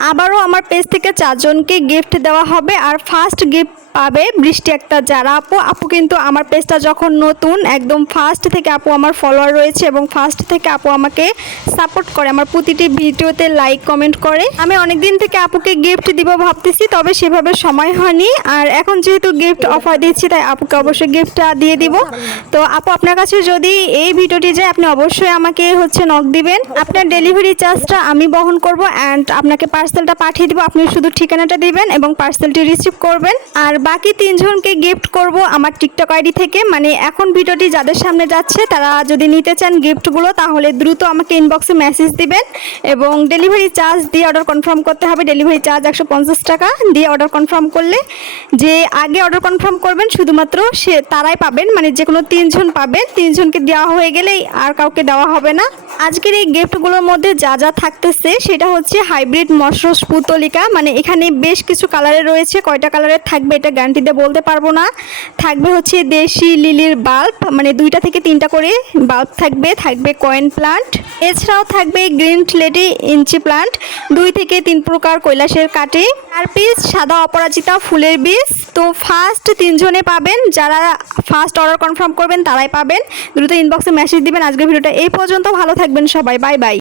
আবারও আমার পেজ থেকে 4 জনকে গিফট দেওয়া হবে। আর ফার্স্ট গিফট পাবে বৃষ্টি আক্তার যারা আপু কিন্তু আমার পেজটা যখন নতুন, একদম ফার্স্ট থেকে আপু আমার ফলোয়ার রয়েছে এবং ফার্স্ট থেকে আপু আমাকে সাপোর্ট করে, আমার প্রতিটি ভিডিওতে লাইক কমেন্ট করে। আমি অনেক দিন থেকে আপুকে গিফট দিব ভাবতেছি, তবে সেভাবে সময় হয়নি। আর এখন যেহেতু গিফট অফার দিচ্ছি, তাই আপুকে অবশ্যই গিফটটা দিয়ে দিব। তো আপু, আপনার কাছে যদি এই ভিডিওটি যায়, আপনি অবশ্যই আমাকে নক দিবেন। আপনার ডেলিভারি চার্জটা আমি বহন করব অ্যান্ড আপনাকে পার্সেলটা পাঠিয়ে দিব। আপনি শুধু ঠিকানাটা দিবেন এবং পার্সেলটি রিসিভ করবেন। আর বাকি 3 জনকে গিফট করব আমার টিকটক আইডি থেকে। মানে এখন ভিডিওটি যাদের সামনে যাচ্ছে, তারা যদি নিতে চান গিফটগুলো, তাহলে দ্রুত আমাকে ইনবক্সে মেসেজ দিবেন এবং ডেলিভারি চার্জ দিয়ে অর্ডার কনফার্ম করতে হবে। ডেলিভারি চার্জ 150 টাকা দিয়ে অর্ডার কনফার্ম করলে, যে আগে অর্ডার কনফার্ম করবেন শুধুমাত্র তারাই পাবেন। মানে যে কোনো 3 জন পাবেন। 3 জনকে দেওয়া হয়ে গেলেই আর কাউকে দেওয়া হবে না। আজকের এই গিফটগুলোর মধ্যে যা যা থাকতেছে সেটা হচ্ছে হাইব্রিড মশরস পুতলিকা। মানে এখানে বেশ কিছু কালারের রয়েছে, কয়টা কালারের থাকবে এটা গ্যারান্টি দিয়ে বলতে পারবো না। থাকবে হচ্ছে দেশি লিলির বাল্ব, মানে 2টা থেকে 3টা করে বাল্ব থাকবে। থাকবে কয়েন প্লান্ট, এছাড়াও থাকবে গ্রিন লেডি ইঞ্চি প্লান্ট, 2 থেকে 3 প্রকার কৈলাসের কাঠি, 4 পিস সাদা অপরাজিতা ফুলের বীজ। তো ফার্স্ট 3 জনে পাবেন, যারা ফার্স্ট অর্ডার কনফার্ম করবেন তারাই পাবেন। দ্রুত ইনবক্সে মেসেজ দিবেন। আজকের ভিডিওটা এই পর্যন্ত, ভালো থাকবেন সবাই, বাই বাই।